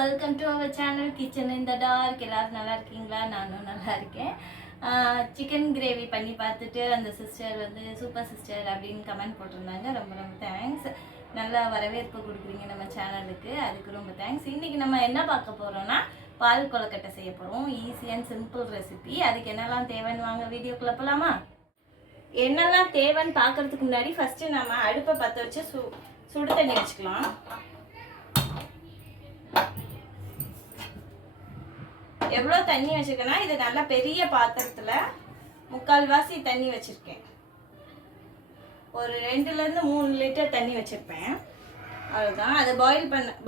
Welcome to our channel kitchen in the dark. எல்லாரும் நல்லா இருக்கீங்களா? நானும் நல்லா இருக்கேன். சிக்கன் கிரேவி பண்ணி பார்த்துட்டு அந்த சிஸ்டர் வந்து சூப்பர் சிஸ்டர் அப்படின்னு கமெண்ட் போட்டிருந்தாங்க. ரொம்ப ரொம்ப தேங்க்ஸ். நல்லா வரவேற்பு கொடுக்குறீங்க நம்ம சேனலுக்கு, அதுக்கு ரொம்ப தேங்க்ஸ். இன்றைக்கி நம்ம என்ன பார்க்க போகிறோன்னா பால் கொழுக்கட்டை செய்ய போகிறோம். Easy and simple recipe. அதுக்கு என்னெல்லாம் தேவைன்னு வாங்க வீடியோக்குள்ள போகலாமா? என்னெல்லாம் தேவைன்னு பார்க்குறதுக்கு முன்னாடி ஃபஸ்ட்டு நம்ம அடுப்பை பற்ற வச்சு சுடு தண்ணி வச்சுக்கலாம். எவ்வளோ தண்ணி வச்சுருக்கேன்னா, இது நல்லா பெரிய பாத்திரத்தில் 3/4 வாசி தண்ணி வச்சுருக்கேன். ஒரு 2லேருந்து 3 லிட்டர் தண்ணி வச்சுருப்பேன். அதுதான் அது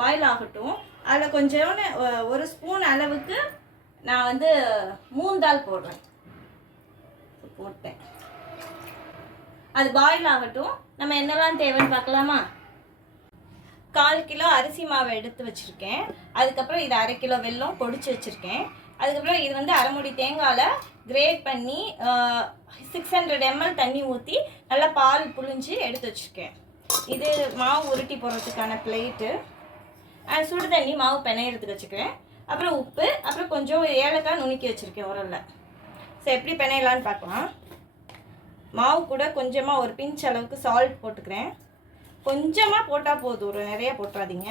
பாயில் ஆகட்டும். அதில் கொஞ்சோன்னு 1 ஸ்பூன் அளவுக்கு நான் வந்து மூந்தால் போடுறேன். போட்டேன். அது பாயில் ஆகட்டும். நம்ம என்னெல்லாம் தேவைன்னு பார்க்கலாமா? 1/4 கிலோ அரிசி மாவு எடுத்து வச்சுருக்கேன். அதுக்கப்புறம் இது 1/2 கிலோ வெல்லம் பொடிச்சு வச்சுருக்கேன். அதுக்கப்புறம் இது வந்து 1/2 மூடி தேங்காயில் கிரேட் பண்ணி 600 ml தண்ணி ஊற்றி நல்லா பால் புழிஞ்சு எடுத்து வச்சுருக்கேன். இது மாவு உருட்டி போடுறதுக்கான பிளேட்டு. சுடு தண்ணி மாவு பிணையிறதுக்கு வச்சுக்கிறேன். அப்புறம் உப்பு, அப்புறம் கொஞ்சம் ஏலக்காய் நுணுக்கி வச்சுருக்கேன் உரலில். ஸோ எப்படி பிணையலான்னு பார்க்கலாம். மாவு கூட கொஞ்சமாக ஒரு பிஞ்ச் அளவுக்கு சால்ட் போட்டுக்கிறேன். கொஞ்சமாக போட்டால் போதும், ஒரு நிறைய போட்டுறாதீங்க.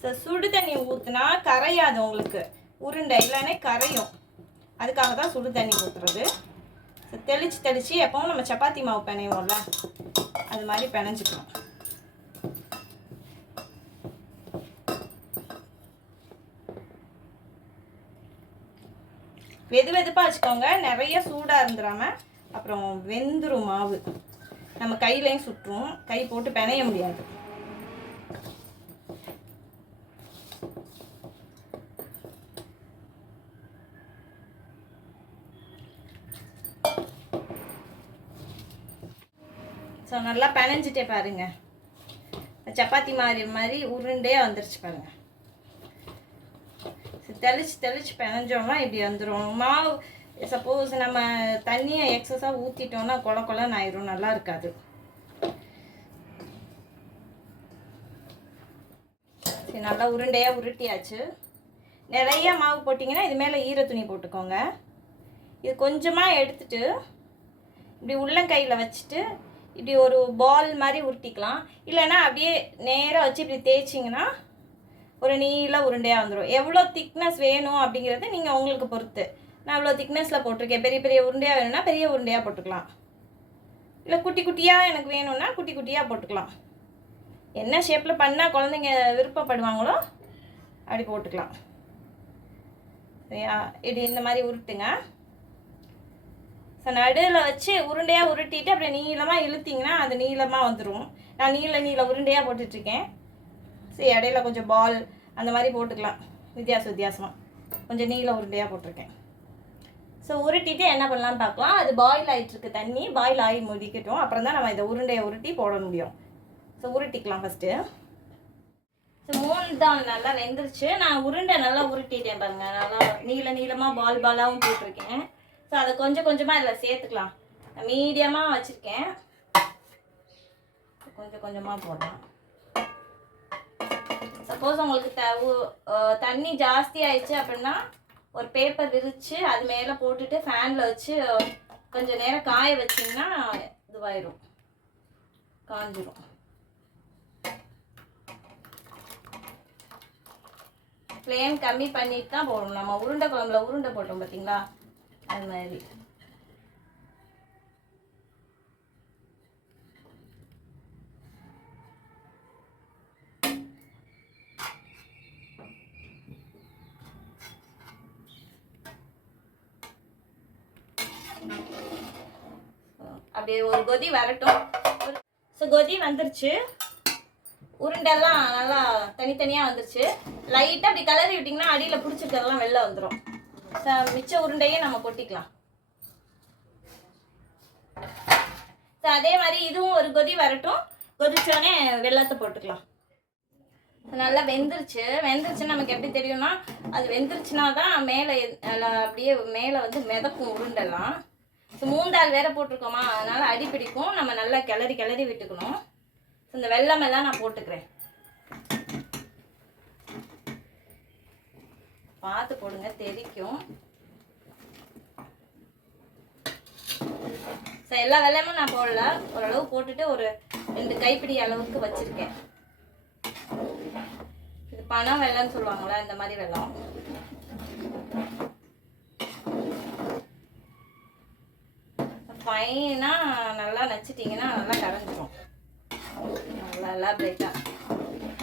ஸோ சுடு தண்ணி ஊற்றுனா கரையாது உங்களுக்கு, உருண்டை இல்லைன்னா கரையும். அதுக்காக தான் சுடு தண்ணி ஊற்றுறது. ஸோ தெளித்து எப்பவும் நம்ம சப்பாத்தி மாவு பிணைவோம்ல, அது மாதிரி பிணைஞ்சிக்கணும். வெதுப்பாக வச்சுக்கோங்க, நிறைய சூடாக இருந்துடாமல், அப்புறம் வெந்துடும் மாவு. நம்ம கையிலையும் சுட்டுரும், கை போட்டு பிணைய முடியாது. ஸோ நல்லா பிணைஞ்சிட்டே பாருங்க, சப்பாத்தி மாதிரி உருண்டையாக வந்துருச்சு பாருங்க. தெளிச்சு பிணைஞ்சோம்னா இப்படி வந்துடும் மாவு. சப்போஸ் நம்ம தண்ணியை எக்ஸஸாக ஊற்றிட்டோம்னா கொலன்னு ஆயிரும், நல்லா இருக்காது. சரி, நல்லா உருண்டையாக உருட்டியாச்சு. நிறைய மாவு போட்டிங்கன்னா இது மேலே ஈர துணி போட்டுக்கோங்க. இது கொஞ்சமாக எடுத்துட்டு இப்படி உள்ளங்கையில் வச்சுட்டு இப்படி ஒரு பால் மாதிரி உருட்டிக்கலாம். இல்லைன்னா அப்படியே நேராக வச்சு இப்படி தேய்ச்சிங்கன்னா ஒரு நீள உருண்டையாக வந்துடும். எவ்வளோ திக்னஸ் வேணும் அப்படிங்கிறது நீங்கள் உங்களுக்கு பொறுத்து. நான் இவ்வளோ திக்னஸில் போட்டிருக்கேன். பெரிய உருண்டையாக வேணும்னா பெரிய உருண்டையாக போட்டுக்கலாம். இல்லை குட்டியாக எனக்கு வேணும்னா குட்டியாக போட்டுக்கலாம். என்ன ஷேப்பில் பண்ணால் குழந்தைங்க விருப்பப்படுவாங்களோ அப்படி போட்டுக்கலாம். சரியா? இப்படி இந்த மாதிரி உருட்டுங்க. ஸோ நடுவில் வச்சு உருண்டையாக உருட்டிட்டு அப்படியே நீளமாக இழுத்திங்கன்னா அது நீளமாக வந்துடும். நான் நீள உருண்டையாக போட்டுட்ருக்கேன். சரி, இடையில கொஞ்சம் பால் அந்த மாதிரி போட்டுக்கலாம். வித்தியாசமாக கொஞ்சம் நீள உருண்டையாக போட்டிருக்கேன். ஸோ உருட்டிட்டு என்ன பண்ணலான்னு பார்க்கலாம். அது பாயில் ஆகிட்டுருக்கு, தண்ணி பாயில் ஆகி முடிக்கட்டும். அப்புறம் தான் நம்ம இந்த உருண்டையை உருட்டி போட முடியும். So உருட்டிக்கலாம் first. ஸோ 3 தான் நல்லா வெந்துருச்சு. நான் உருண்டை நல்லா உருட்டிட்டேன் பாருங்கள். நல்லா நீளமாக பாலாகவும் போட்டிருக்கேன். ஸோ அதை கொஞ்சமாக இதில் சேர்த்துக்கலாம். மீடியமாக வச்சுருக்கேன், கொஞ்சமாக போடலாம். சப்போஸ் உங்களுக்கு தண்ணி ஜாஸ்தி ஆயிடுச்சு அப்படின்னா ஒரு பேப்பர் விரித்து அது மேலே போட்டுட்டு ஃபேனில் வச்சு கொஞ்சம் நேரம் காய வச்சிங்கன்னா இதுவாயிரும், காஞ்சிரும். ஃப்ளேம் கம்மி பண்ணிட்டு தான் போடணும். நம்ம உருண்டை குழம்புல உருண்டை போட்டோம் பார்த்தீங்களா, அது மாதிரி. அப்படியே ஒரு கொதி வரட்டும். ஸோ கொதி வந்துருச்சு. உருண்டெல்லாம் நல்லா தனித்தனியாக வந்துருச்சு. லைட்டாக அப்படி கலரி விட்டிங்கன்னா அடியில் பிடிச்சிருக்கிறதெல்லாம் வெளில வந்துடும். ஸோ மிச்ச உருண்டையே நம்ம கொட்டிக்கலாம். ஸோ அதே மாதிரி இதுவும் ஒரு கொதி வரட்டும். கொதிச்சோடனே வெல்லத்தை போட்டுக்கலாம். நல்லா வெந்துருச்சுன்னு நமக்கு எப்படி தெரியும்னா, அது வெந்துருச்சுன்னா தான் மேலே அப்படியே மேலே வந்து மிதக்கும் உருண்டெல்லாம். ஸோ மூந்தால் வேற போட்டிருக்கோமா, அதனால் அடி பிடிக்கும். நம்ம நல்லா கிளறி விட்டுக்கணும். ஸோ இந்த வெல்லமெல்லாம் நான் போட்டுக்கிறேன். பார்த்து போடுங்க, தெரிக்கும். ஸோ எல்லா வெல்லமும் நான் போடல, ஓரளவு போட்டுட்டு ஒரு 2 கைப்பிடி அளவுக்கு வச்சுருக்கேன். இது பனை வெல்லம்னு சொல்லுவாங்களா, இந்த மாதிரி வெல்லம். ஃபைனாக நல்லா நச்சுட்டிங்கன்னா நல்லா கரைஞ்சிரும். நல்லா எலாபரேட்டாக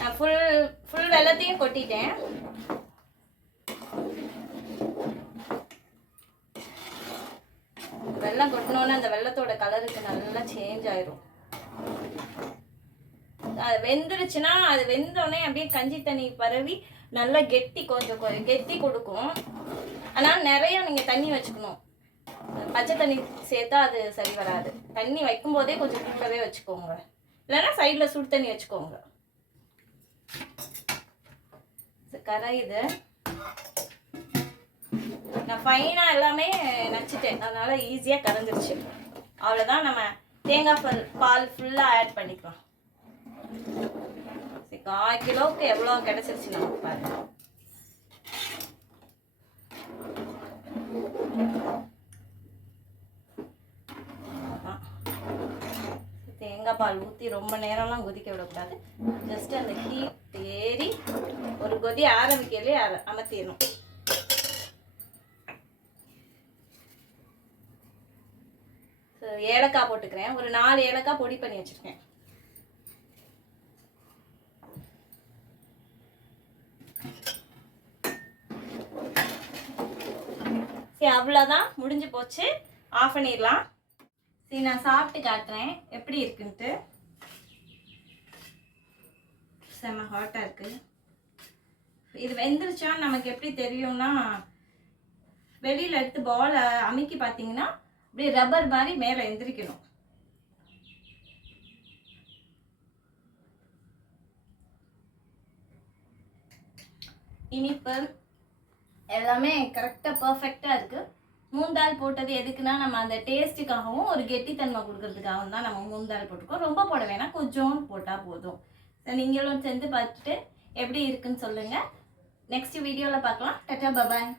நான் ஃபுல் வெல்லத்தையும் கொட்டிட்டேன். வெல்லம் கொட்டினோன்னே அந்த வெல்லத்தோட கலருக்கு நல்லா சேஞ்ச் ஆயிரும். அது வெந்துருச்சுன்னா அது வெந்தோடனே அப்படியே கஞ்சி தண்ணி பரவி நல்லா கெட்டி கொஞ்சம் கெட்டி கொடுக்கும். ஆனால் நிறைய நீங்கள் தண்ணி வச்சுக்கணும். பச்சை தண்ணி சேர்த்தா அது சரி வராது. தண்ணி வைக்கும் போதே கொஞ்சம் கூடவே வச்சுக்கோங்க, இல்லைன்னா சைடில் சுடு தண்ணி வச்சுக்கோங்க. கரையுது. நான் ஃபைனாக எல்லாமே நச்சுட்டேன், அதனால ஈஸியாக கரைஞ்சிருச்சு. அவ்வளோதான். நம்ம தேங்காய் பால் ஃபுல்லாக ஆட் பண்ணிக்கலாம். சரி, 1/4 கிலோவுக்கு எவ்வளோ கிடச்சிருச்சு நமக்கு பாருங்க. தேங்காய் பால் ஊற்றி ரொம்ப நேரம்லாம் கொதிக்க விடக்கூடாது. ஜஸ்ட் அந்த ஹீட் ஏறி ஒரு கொதி ஆரம்பிக்கலே அமர்த்திடணும். ஏலக்காய் போட்டுக்கிறேன். ஒரு 4 ஏலக்காய் பொடி பண்ணி வச்சிருக்கேன். சரி, அவ்வளோதான், முடிஞ்சு போச்சு. ஆஃப் பண்ணிடலாம். சரி, நான் சாப்பிட்டு காட்டுறேன் எப்படி இருக்குன்ட்டு. செம்ம ஹாட்டாக இருக்கு. இது வெந்துருச்சான்னு நமக்கு எப்படி தெரியும்னா, வெளியில் எடுத்து பால் அமுக்கி பார்த்தீங்கன்னா அப்படியே ரப்பர் மாதிரி மேலே எந்திரிக்கணும். இனிப்பு எல்லாமே கரெக்டாக பர்ஃபெக்டாக இருக்குது. மூந்தால் போட்டது எதுக்குன்னா, நம்ம அந்த டேஸ்ட்டுக்காகவும் ஒரு கெட்டித்தன்மை கொடுக்கறதுக்காகவும் தான் நம்ம மூந்தால் போட்டுக்கோம். ரொம்ப போட வேணாம், கொஞ்சம் போட்டால் போதும். நீங்களும் செஞ்சு பார்த்துட்டு எப்படி இருக்குன்னு சொல்லுங்கள். நெக்ஸ்ட் வீடியோவில் பார்க்கலாம். டாடா, பாய்.